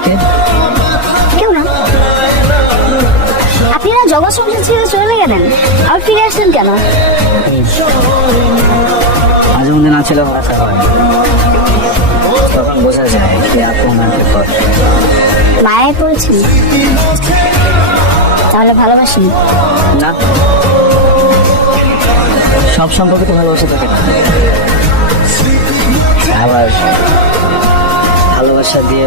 আমাকে? কেউ না। আপনি না জগৎ সংসার ছেড়ে চলে গেলেন, আর ফিরে আসলেন কেন? মাঝে মধ্যে না ছিল ভাষা হয়, তখন বোঝা যায় যে আপন আর বিপদ। মায়ায় পড়েছেন? তাহলে ভালোবাসেন না, সব সম্পর্কে তো ভালোবাসা থাকে না, আবার ভালোবাসা দিয়ে